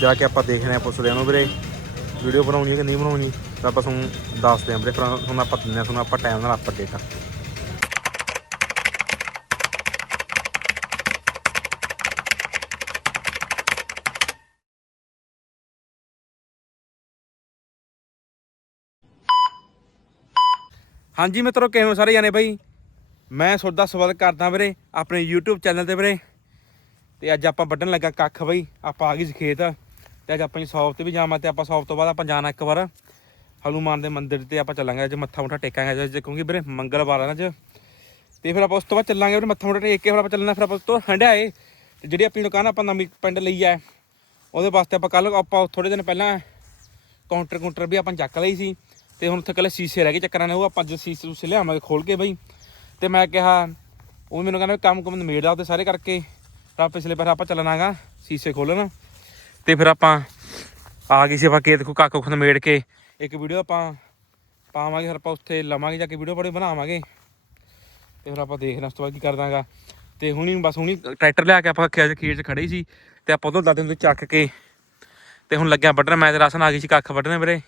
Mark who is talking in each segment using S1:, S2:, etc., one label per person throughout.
S1: ਜਾ ਕੇ ਆਪਾਂ ਦੇਖਦੇ ਹਾਂ ਪੁੱਛਦੇ ਹਾਂ ਉਹਨੂੰ ਵੀਰੇ, ਵੀਡੀਓ ਬਣਾਉਣੀ ਹੈ ਕਿ ਨਹੀਂ ਬਣਾਉਣੀ, ਤਾਂ ਆਪਾਂ ਤੁਹਾਨੂੰ ਦੱਸਦੇ ਹਾਂ ਵੀਰੇ ਫਿਰ ਹੁਣ ਆਪਾਂ ਦਿੰਦੇ ਹਾਂ ਤੁਹਾਨੂੰ ਆਪਾਂ ਟਾਈਮ ਨਾਲ ਆਪਾਂ ਡੇਟਾ ਹਾਂਜੀ ਮਿੱਤਰੋ, ਕਿਵੇਂ ਹੋ ਸਾਰੇ ਜਾਣੇ ਬਾਈ? ਮੈਂ ਤੁਹਾਡਾ ਸਵਾਗਤ ਕਰਦਾ ਵੀਰੇ, ਆਪਣੇ YouTube ਚੈਨਲ ਤੇ ਵੀਰੇ। ਤੇ ਅੱਜ ਆਪਾਂ ਵੱਢਣ ਲੱਗਾ ਕੱਖ ਬਈ, ਆਪਾਂ ਆ ਗਏ ਸੀ ਖੇਤ। ਤੇ ਅੱਜ ਆਪਾਂ ਸ਼ੌਪ ਤੇ ਵੀ ਜਾਵਾਂ ਤੇ ਆਪਾਂ ਸ਼ੌਪ ਤੋਂ ਬਾਅਦ ਆਪਾਂ ਜਾਣਾ ਇੱਕ ਵਾਰ। ਹਨੂਮਾਨ ਦੇ ਮੰਦਿਰ ਤੇ ਆਪਾਂ ਚੱਲਾਂਗੇ, ਅੱਜ ਮੱਥਾ ਮੁੱਠਾ ਟੇਕਾਂਗੇ, ਅੱਜ ਕਿਉਂਕਿ ਵੀਰੇ ਮੰਗਲਵਾਰ ਆ ਨਾ ਅੱਜ। ਤੇ ਫਿਰ ਆਪਾਂ ਉਸ ਤੋਂ ਬਾਅਦ ਚੱਲਾਂਗੇ ਵੀਰੇ, ਮੱਥਾ ਮੁੱਠਾ ਟੇਕ ਕੇ ਫਿਰ ਆਪਾਂ ਚੱਲਣਾ, ਫਿਰ ਆਪਾਂ ਉਸ ਤੋਂ ਹੰਡਿਆਏ ਤੇ ਜਿਹੜੀ ਆਪਣੀ ਦੁਕਾਨ ਆਪਾਂ ਨਵੀਂ ਪਿੰਡ ਲਈ ਆ। ਉਹਦੇ ਵਾਸਤੇ ਆਪਾਂ ਕੱਲ ਆਪਾਂ ਥੋੜੇ ਦਿਨ ਪਹਿਲਾਂ ਕਾਊਂਟਰ ਕਾਊਂਟਰ ਵੀ ਆਪਾਂ ਚੱਕ ਲਈ ਸੀ। ਤੇ ਹੁਣ ਉੱਥੇ ਕੱਲੇ ਸ਼ੀਸ਼ੇ ਰਹਿ ਗਏ, ਚੱਕਰਾਂ ਨੇ ਉਹ ਆਪਾਂ ਜੇ ਸ਼ੀਸ਼ੇ ਸੂਸੇ ਲਿਆਵਾਂਗੇ ਖੋਲ ਕੇ ਬਈ। ਤੇ ਮੈਂ ਕਿਹਾ, ਉਹ ਮੈਨੂੰ ਕਹਿੰਦਾ ਵੀ ਕੰਮ ਕੁਮ ਨਿਮੇੜ ਲਾ ਤੇ ਸਾਰੇ ਕਰਕੇ। ਤਾਂ ਪਿਛਲੇ ਵਾਰ ਆਪਾਂ ਚੱਲਣਾਗਾ, ਸ਼ੀਸ਼ੇ ਖੋਲਣ ਤੇ ਫਿਰ ਆਪਾਂ ਆ ਗਏ ਸੀ ਆਪਾਂ ਕੇ ਕੋ ਕਾਕੋ ਖੁਦ ਮੇੜ ਕੇ। ਇੱਕ ਵੀਡੀਓ ਆਪਾਂ ਪਾਵਾਂਗੇ, ਫਿਰ ਆਪਾਂ ਉੱਥੇ ਲਵਾਂਗੇ ਜਾ ਕੇ ਵੀਡੀਓ ਬੜੀ ਬਣਾਵਾਂਗੇ। ਤੇ ਫਿਰ ਆਪਾਂ ਦੇਖਣਾ ਉਸ ਤੋਂ ਬਾਅਦ ਕੀ ਕਰਦਾਗਾ ਤੇ ਹੁਣੀ ਬਸ ਹੁਣੀ ਟਰੈਕਟਰ ਲਿਆ ਕੇ ਆਪਾਂ ਖੇਤ ਖੇਤ 'ਚ ਖੜੇ ਸੀ। ਤੇ ਆਪਾਂ ਉਦੋਂ ਦਾਦੇ ਨੂੰ ਚੱਕ ਕੇ ਤੇ ਹੁਣ ਲੱਗਿਆ ਵੱਢਣ। ਮੈਂ ਤੇ ਰਸਨ ਆ ਗਈ ਸੀ ਕੱਖ ਵੱਢਣੇ ਵੀਰੇ।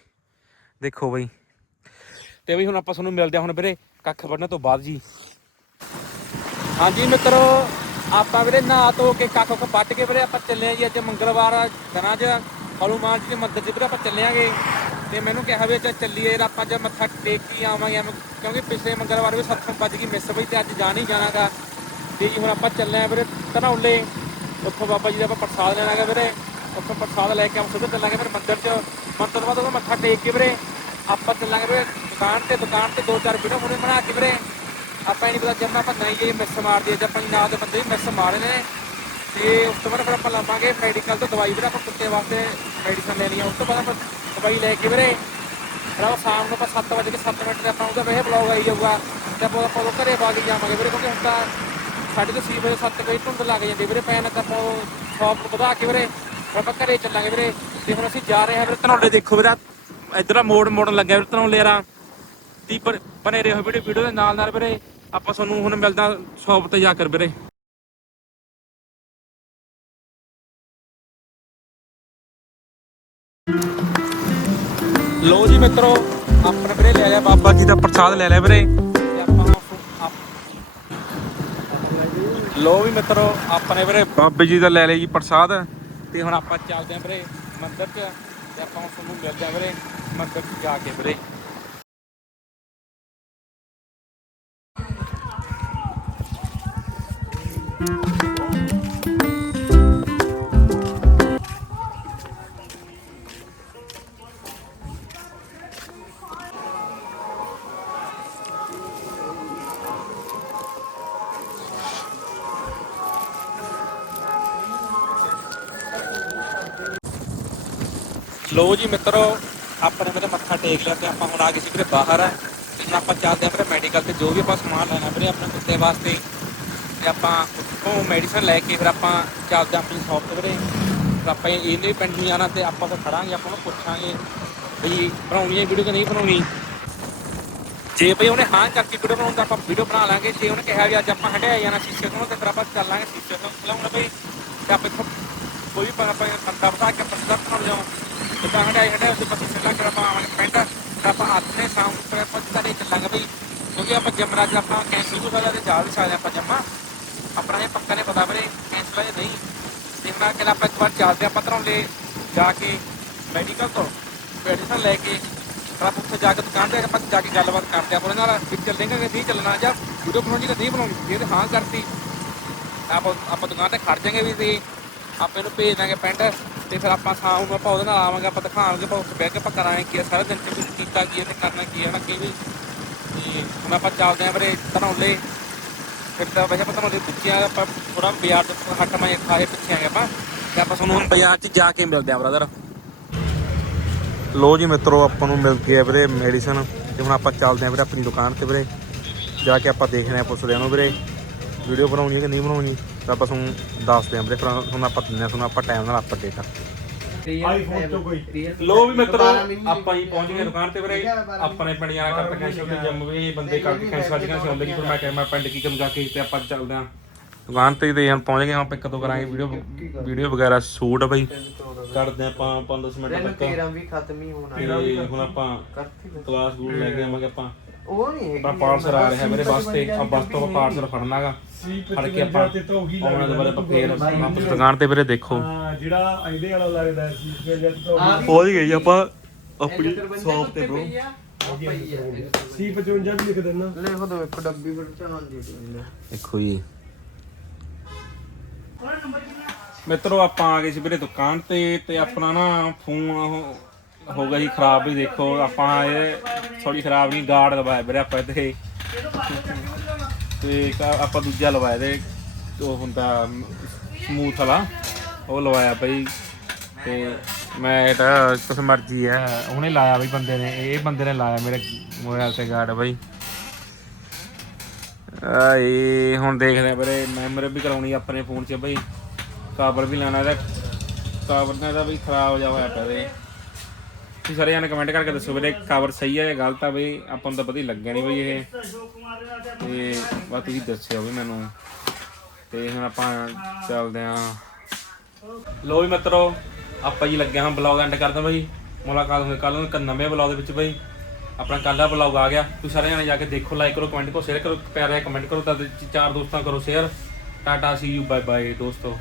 S1: ਦੇਖੋ ਬਈ। ਤੇ ਬਈ ਹੁਣ ਆਪਾਂ ਤੁਹਾਨੂੰ ਮਿਲਦੇ ਹਾਂ ਹੁਣ ਵੀਰੇ ਕੱਖ ਵੱਢਣ ਤੋਂ ਬਾਅਦ ਜੀ। ਹਾਂਜੀ ਮਿੱਤਰੋ ਆਪਾਂ ਵੀਰੇ ਨਹਾ ਧੋ ਕੇ ਕੱਖ ਕੁੱਖ ਵੱਢ ਕੇ ਵੀਰੇ ਆਪਾਂ ਚੱਲੇ ਆ ਜੀ ਅੱਜ ਮੰਗਲਵਾਰ ਆ ਦਿਨਾਂ 'ਚ। ਹਨੂਮਾਨ ਜੀ ਦੇ ਮੰਦਿਰ 'ਚ ਵੀਰੇ ਆਪਾਂ ਚੱਲਿਆਂਗੇ ਤੇ ਮੈਨੂੰ ਕਿਹਾ ਵੀ ਅੱਜ ਚੱਲੀਏ ਯਾਰ, ਆਪਾਂ ਜੇ ਮੱਥਾ ਟੇਕ ਕੇ ਆਵਾਂਗੇ ਕਿਉਂਕਿ ਪਿਛਲੇ ਮੰਗਲਵਾਰ ਵੀ 7 ਵੱਜ ਗਈ ਮਿਸ ਪਈ ਤੇ ਅੱਜ ਜਾਣ ਹੀ ਜਾਣਾਗਾ ਤੇ ਜੀ ਹੁਣ ਆਪਾਂ ਚੱਲੇ ਆ ਵੀਰੇ ਧਨੌਲੇ। ਉੱਥੋਂ ਬਾਬਾ ਜੀ ਦਾ ਆਪਾਂ ਪ੍ਰਸਾਦ ਲੈਣਾਗਾ ਵੀਰੇ। ਉੱਥੋਂ ਪ੍ਰਸਾਦ ਲੈ ਕੇ ਆਪਾਂ ਸਿੱਧਾ ਚੱਲਾਂਗੇ ਫਿਰ ਮੰਦਿਰ 'ਚ। ਮੰਦਿਰ ਤੋਂ ਬਾਅਦ ਉਹ ਮੱਥਾ ਟੇਕ ਕੇ ਵੀਰੇ ਆਪਾਂ ਚੱਲਾਂਗੇ ਵੀਰੇ ਦੁਕਾਨ ਤੇ ਦੁਕਾਨ ਤੇ ਦੋ ਚਾਰ ਵੀਡੀਓ ਹੁਣੇ ਬਣਾ ਕੇ ਵੀਰੇ। ਆਪਾਂ ਇਹ ਨਹੀਂ ਪਤਾ ਜਦ ਆਪਾਂ ਨਹੀਂ ਇਹ ਮਿਸ ਮਾਰਦੀ ਅੱਜ ਆਪਾਂ ਨਾਲ ਦੇ ਬੰਦੇ ਵੀ ਮਿਸ ਮਾਰੇ ਨੇ। ਤੇ ਉਸ ਤੋਂ ਬਾਅਦ ਫਿਰ ਆਪਾਂ ਲਾਵਾਂਗੇ ਮੈਡੀਕਲ ਤੋਂ ਦਵਾਈ ਵੀਰੇ ਆਪਾਂ ਕੁੱਤੇ ਵਾਸਤੇ ਮੈਡੀਸਨ ਲੈਣੀ ਆ। ਉਸ ਤੋਂ ਬਾਅਦ ਆਪਾਂ ਦਵਾਈ ਲੈ ਕੇ ਵੀਰੇ, ਫਿਰ ਸ਼ਾਮ ਨੂੰ ਆਪਾਂ 7 ਵਜੇ ਕੇ 7 ਮਿੰਟ ਤੇ ਆਪਾਂ ਉਹਦਾ ਵੇ ਬਲੌਗ ਆਈ ਜਾਊਗਾ। ਤੇ ਆਪਾਂ ਆਪਾਂ ਉਹ ਘਰੇ ਬਾਗ ਜਾਵਾਂਗੇ ਵੀਰੇ, ਕਿਉਂਕਿ ਹੁਣ ਤਾਂ ਸਾਢੇ ਤੋਂ 6 ਵਜੇ 7 ਵਜੇ ਧੁੰਦ ਲੱਗ ਜਾਂਦੀ ਵੀਰੇ ਪੈਨ ਤਾਂ ਆਪਾਂ ਸ਼ੌਪ ਨੂੰ ਵਧਾ ਕੇ ਵੀਰੇ ਆਪਾਂ ਘਰੇ ਚੱਲਾਂਗੇ ਵੀਰੇ। ਤੇ ਹੁਣ ਅਸੀਂ ਜਾ ਰਹੇ ਹਾਂ ਵੀਰੇ ਧਨੌਲੇ ਦੇਖੋ ਵੀਰੇ, ਇਧਰ ਮੋੜ ਮੋੜਨ ਲੱਗਿਆ ਵੀਰੇ ਧਨੌਲੇ ਰਾਂ ਦੀ ਪਰ- ਬਣੇ ਰਹੋ ਵੀਡੀਓ ਵੀਡੀਓ ਦੇ ਨਾਲ ਨਾਲ ਵੀਰੇ। ਆਪਾਂ ਤੁਹਾਨੂੰ ਹੁਣ ਮਿਲਦਾ ਸ਼ੌਪ ਤੇ ਜਾ ਕਰ ਵੀਰੇ। ਲੋ ਜੀ ਮਿੱਤਰੋ, ਆਪਣੇ ਵੀਰੇ ਲੈ ਲਿਆ ਬਾਬਾ ਜੀ ਦਾ ਪ੍ਰਸਾਦ ਲੈ ਲਿਆ ਵੀਰੇ। ਆਪਾਂ ਆਪ- ਲੋ ਵੀ ਮਿੱਤਰੋ, ਆਪਣੇ ਵੀਰੇ ਬਾਬੇ ਜੀ ਦਾ ਲੈ ਲਿਆ ਜੀ ਪ੍ਰਸਾਦ। ਤੇ ਹੁਣ ਆਪਾਂ ਚੱਲਦੇ ਆਂ ਵੀਰੇ ਮੰਦਿਰ 'ਚ, ਤੇ ਆਪਾਂ ਤੁਹਾਨੂੰ ਮਿਲਦੇ ਆਂ ਵੀਰੇ ਮੰਦਿਰ 'ਚ ਜਾ ਕੇ ਵੀਰੇ। ਲੋ ਜੀ ਮਿੱਤਰੋ, ਆਪਣੇ ਮੇਰੇ ਮੱਥਾ ਟੇਕ ਲਿਆ ਤੇ ਆਪਾਂ ਹੁਣ ਆ ਗਏ ਸੀ ਵੀਰੇ ਬਾਹਰ। ਤੇ ਹੁਣ ਆਪਾਂ ਚੱਲਦੇ ਆਂ ਵੀਰੇ ਮੈਡੀਕਲ ਤੇ ਜੋ ਵੀ ਆਪਾਂ ਸਮਾਨ ਲੈਣਾ ਵੀਰੇ ਆਪਣੇ ਕੁੱਤੇ ਵਾਸਤੇ। ਤੇ ਆਪਾਂ ਉੱਥੋਂ ਮੈਡੀਸਨ ਲੈ ਕੇ ਫਿਰ ਆਪਾਂ ਚੱਲਦੇ ਆਂ ਆਪਣੀ ਸ਼ਾਪ ਤੇ ਵੀਰੇ। ਫਿਰ ਆਪਾਂ ਇਹਨੇ ਵੀ ਪਿੰਡ ਨਹੀਂ ਆਣਾ ਤੇ ਆਪਾਂ ਫਿਰ ਖੜਾਂਗੇ, ਆਪਾਂ ਨੂੰ ਪੁੱਛਾਂਗੇ ਵੀ ਬਣਾਉਣੀ ਹੈ ਵੀਡੀਓ ਕਿ ਨਹੀਂ ਬਣਾਉਣੀ। ਜੇ ਭਈ ਉਹਨੇ ਹਾਂ ਕਰਕੇ ਵੀਡੀਓ ਬਣਾਉਣ ਤਾਂ ਆਪਾਂ ਵੀਡੀਓ ਬਣਾ ਲਾਂਗੇ। ਜੇ ਉਹਨੇ ਕਿਹਾ ਵੀ ਅੱਜ ਆਪਾਂ ਹਟਿਆ ਜਾਣਾ ਸ਼ੀਸ਼ੇ ਤੋਂ, ਤੇ ਫਿਰ ਆਪਾਂ ਚੱਲਾਂਗੇ ਸ਼ੀਸ਼ੇ ਤੋਂ। ਖਲਾਉਣਾ ਭਈ ਤੇ ਆਪਾਂ ਇੱਥੋਂ ਕੋਈ ਵੀ ਆਪਾਂ ਖੰਡਾ ਬਤਾ ਕੇ ਆਪਾਂ ਸਿੱਧਾ ਬਣਾ ਜਾਓ। ਜਿੱਦਾਂ ਹਟਾਈ ਹਟਿਆ ਉਸ ਪਾਸੇ ਸਿੱਧਾ ਕਰ ਆਪਾਂ ਆਵਾਂਗੇ ਪਿੰਡ। ਆਪਾਂ ਆਪਣੇ ਸ਼ਾਮ ਨੂੰ ਫਿਰ ਆਪਾਂ ਸਿੱਧਾ ਚੱਲਾਂਗੇ ਭਈ ਕਿਉਂਕਿ ਆਪਾਂ ਜਮਰਾ ਚ ਆਪਾਂ ਕੈਂਸਲ ਹੋ ਸਕਦਾ ਤੇ ਜਾ ਵੀ ਸਕਦੇ ਆਪਾਂ ਜਮਾ। ਆਪਣਾ ਇਹ ਪੱਕਾ ਨੇ ਪਤਾ ਵੀਰੇ ਕੈਂਸਲ ਹੈ ਨਹੀਂ। ਤੇ ਮੈਂ ਕਹਿੰਦਾ ਆਪਾਂ ਇੱਕ ਵਾਰ ਚੱਲਦੇ ਆਪਾਂ ਧਰੌਲੇ ਜਾ ਕੇ ਮੈਡੀਕਲ ਤੋਂ। ਮੈਡੀਸਨ ਲੈ ਕੇ ਫਿਰ ਉੱਥੇ ਜਾ ਕੇ ਦੁਕਾਨ ਤੇ ਆਪਾਂ ਜਾ ਕੇ ਗੱਲਬਾਤ ਕਰਦੇ ਆਪਾਂ ਉਹਨਾਂ ਨਾਲ ਵੀ ਚੱਲੇਗਾ ਕਿ ਨਹੀਂ ਚੱਲਣਾ ਜਾਂ ਵੀਡੀਓ ਬਣਾਉਣੀ ਕਿ ਨਹੀਂ ਬਣਾਉਣੀ, ਜੇ ਤੇ ਹਾਂ ਕਰਤੀ। ਆਪਾਂ ਆਪਾਂ ਦੁਕਾਨ ਤੇ ਖੜ ਜਾਾਂਗੇ ਵੀ ਤੇ ਆਪੇ ਨੂੰ ਭੇਜ ਦਾਂਗੇ ਪਿੰਡ ਤੇ ਫਿਰ ਆਪਾਂ ਸ਼ਾਮ ਆਪਾਂ ਉਹਦੇ ਨਾਲ ਆਵਾਂਗੇ, ਆਪਾਂ ਦਿਖਾਵਾਂਗੇ, ਆਪਾਂ ਉੱਥੇ ਬਹਿ ਕੇ ਆਪਾਂ ਕਰਾਂਗੇ ਕੀ ਆ, ਸਾਰਾ ਦਿਨ ਚ ਕੁਝ ਕੀਤਾ ਕੀ ਹੈ ਤੇ ਕਰਨਾ ਕੀ ਹੈ ਨਾ ਕੀ ਵੀ। ਤੇ ਹੁਣ ਆਪਾਂ ਚੱਲਦੇ ਆਂ ਵੀਰੇ ਧਨੌਲੇ ਫਿਰ ਤਾਂ ਵੈਸੇ ਆਪਾਂ ਪਿੱਛੇ ਆ, ਆਪਾਂ ਥੋੜਾ ਬਾਜ਼ਾਰ ਤੋਂ ਹੱਟ ਮੈਂ ਖਾਏ ਪਿੱਛੇ ਆਗੇ ਆਪਾਂ। ਤੇ ਆਪਾਂ ਤੁਹਾਨੂੰ ਹੁਣ ਬਾਜ਼ਾਰ 'ਚ ਜਾ ਕੇ ਮਿਲਦੇ ਆਂ ਬ੍ਰਦਰ ਲੋ ਜੀ ਮਿੱਤਰੋ, ਆਪਾਂ ਨੂੰ ਮਿਲ ਗਿਆ ਵੀਰੇ ਮੈਡੀਸਨ ਤੇ ਹੁਣ ਆਪਾਂ ਚੱਲਦੇ ਆਂ ਵੀਰੇ ਆਪਣੀ ਦੁਕਾਨ ਤੇ ਵੀਰੇ। ਜਾ ਕੇ ਆਪਾਂ ਦੇਖਦੇ ਆਂ ਪੁੱਛਦੇ ਆਂ ਉਹਨੂੰ ਵੀਰੇ। ਵੀਡੀਓ ਬਣਾਉਣੀ ਹੈ ਕਿ ਨਹੀਂ ਬਣਾਉਣੀ? ਤਾਂ ਆਪਾਂ ਤੁਹਾਨੂੰ ਦੱਸਦੇ ਆਂ ਵੀਰੇ, ਫਿਰ ਹੁਣ ਆਪਾਂ ਦਿੰਦੇ ਆਂ ਤੁਹਾਨੂੰ ਆਪਾਂ ਟਾਈਮ ਨਾਲ ਆਪਾਂ ਡੇਟਾ
S2: ਆਈਫੋਨ ਤੋਂ ਕੋਈ।
S1: ਲੋ ਵੀ ਮਿੱਤਰੋ ਆਪਾਂ ਹੀ ਪਹੁੰਚ ਗਏ ਦੁਕਾਨ ਤੇ ਵੀਰੇ। ਆਪਣੇ ਪਿੰਡ ਜਾਣਾ ਕਰਤਾ ਕੈਂਸਲ ਤੇ ਜਿੰਮ ਵੀ ਬੰਦੇ ਕਰਕੇ ਕੈਂਸਲ ਅੱਜ ਕੱਲ੍ਹ ਸੌਂਦੇ ਕਿ ਫਿਰ ਮੈਂ ਕਿਹਾ ਮੈਂ ਪਿੰਡ ਕੀ ਕੰਮ ਜਾ ਕੇ ਤੇ ਆਪਾਂ ਚੱਲਦੇ ਆਂ ਦੁਕਾਨ ਤੇ ਤੇ ਹੁਣ ਪਹੁੰਚ ਗਏ ਹਾਂ ਆਪਾਂ ਕਦੋਂ ਕਰਾਂਗੇ ਵੀਡੀਓ ਵੀਡੀਓ ਵਗੈਰਾ ਸ਼ੂਟ ਬਈ। ਕਰਦੇ ਆਪਾਂ 5-10 ਮਿੰਟ ਤੱਕ।
S2: 13 ਵੀ ਖਤਮ ਹੀ ਹੋਣਾ।
S1: ਤੇ ਹੁਣ ਆਪਾਂ। ਕਲਾਸ ਗੂਲ ਲੈ ਕੇ ਆਵਾਂਗੇ ਆਪਾਂ।
S2: ਉਹ ਨਹੀਂ ਹੈਗੀ
S1: ਆਪਣਾ ਪਾਰਸਲ ਆ ਰਿਹਾ ਮੇਰੇ ਬੱਸ ਤੇ ਆ ਬੱਸ ਤੋਂ ਪਾਰਸਲ ਫੜਨਾਗਾ। ਫੜ ਕੇ ਆਪਾਂ ਆਉਣਾ ਦੇ ਬਾਰੇ ਆਪਾਂ ਫੇਰ ਵਾਪਸ ਦੁਕਾਨ ਤੇ ਵੀਰੇ ਦੇਖੋ।
S3: ਹਾਂ ਜਿਹੜਾ ਇਹਦੇ ਵਾਲਾ ਲੱਗਦਾ ਸੀ ਫਿਰ ਜਦ ਤੋਂ
S1: ਪਹੁੰਚ ਗਏ ਜੀ ਆਪਾਂ
S2: ਆਪਣੀ ਸ਼ੌਪ ਤੇ ਬ్రో
S3: ਸੀ 55 ਵੀ ਲਿਖ ਦੇਣਾ।
S2: ਲਿਖ ਦੋ ਇੱਕ ਡੱਬੀ ਪਰ ਚਾਲ ਦੇ
S1: ਦੇਖੋ ਜੀ। ਮਿੱਤਰੋ ਆਪਾਂ ਆ ਗਏ ਸੀ ਵੀਰੇ ਦੁਕਾਨ ਤੇ ਤੇ ਆਪਣਾ ਨਾ ਫੋਨ ਉਹ ਹੋ ਗਿਆ ਜੀ, ਖਰਾਬ ਵੀ ਦੇਖੋ, ਆਪਾਂ ਇਹ ਥੋੜੀ ਖਰਾਬ ਨਹੀਂ ਗਾਰਡ ਲਵਾਇਆ ਵੀਰੇ ਆਪਾਂ ਤੇ ਤੇ ਇੱਕ ਆਪਾਂ ਦੂਜਾ ਲਵਾਇਆ ਤੇ ਉਹ ਹੁੰਦਾ ਸਮੂਥ ਵਾਲਾ, ਉਹ ਲਵਾਇਆ ਬਈ। ਤੇ ਮੈਂ ਤਾਂ ਕੁਛ ਮਰਜ਼ੀ ਹੈ ਉਹਨੇ ਲਾਇਆ ਬਈ ਬੰਦੇ ਨੇ, ਇਹ ਬੰਦੇ ਨੇ ਲਾਇਆ ਮੇਰੇ ਮੋਬਾਈਲ ਤੇ ਗਾਰਡ ਬਈ। ਆਏ ਹੁਣ ਦੇਖਦੇ ਆ ਵੀਰੇ ਮੈਮਰੀ ਵੀ ਕਰਾਉਣੀ ਆਪਣੇ ਫੋਨ 'ਚ ਬਈ। ਕਵਰ ਵੀ ਲੈਣਾ ਇਹਦਾ ਕਵਰ ਨਾ ਇਹਦਾ ਵੀ ਖਰਾਬ ਜਾ ਹੋਇਆ ਪਿਆ ਤੁਸੀਂ ਸਾਰੇ ਜਾਣੇ ਕਮੈਂਟ ਕਰਕੇ ਦੱਸੋ ਵੀਰੇ ਕਵਰ ਸਹੀ ਹੈ ਜਾਂ ਗਲਤ ਆ ਬਈ ਆਪਾਂ ਨੂੰ ਤਾਂ ਪਤਾ ਹੀ ਲੱਗਿਆ ਨਹੀਂ ਬਈ ਇਹ। ਤੇ ਬਸ ਤੁਸੀਂ ਦੱਸਿਓ ਵੀ ਮੈਨੂੰ। ਤੇ ਹੁਣ ਆਪਾਂ ਚੱਲਦੇ ਆਂ ਲੋ ਵੀ ਮਿੱਤਰੋ, ਆਪਾਂ ਜੀ ਲੱਗੇ ਹਾਂ ਬਲੌਗ ਐਂਡ ਕਰਦੇ ਬਈ। ਮੁਲਾਕਾਤ ਹੋਈ ਕੱਲ ਨੂੰ ਇੱਕ ਨਵੇਂ ਬਲੌਗ ਦੇ ਵਿੱਚ ਬਈ। ਆਪਣਾ ਕੱਲ੍ਹ ਦਾ ਬਲੌਗ ਆ ਗਿਆ। ਤੁਸੀਂ ਸਾਰੇ ਜਾਣੇ ਜਾ ਕੇ ਦੇਖੋ ਲਾਈਕ ਕਰੋ ਕਮੈਂਟ ਕਰੋ ਸ਼ੇਅਰ ਕਰੋ ਪਿਆਰਾ ਕਮੈਂਟ ਕਰੋ, ਤਾਂ ਚਾਰ ਦੋਸਤਾਂ ਕਰੋ share tata see you bye bye ਦੋਸਤੋ।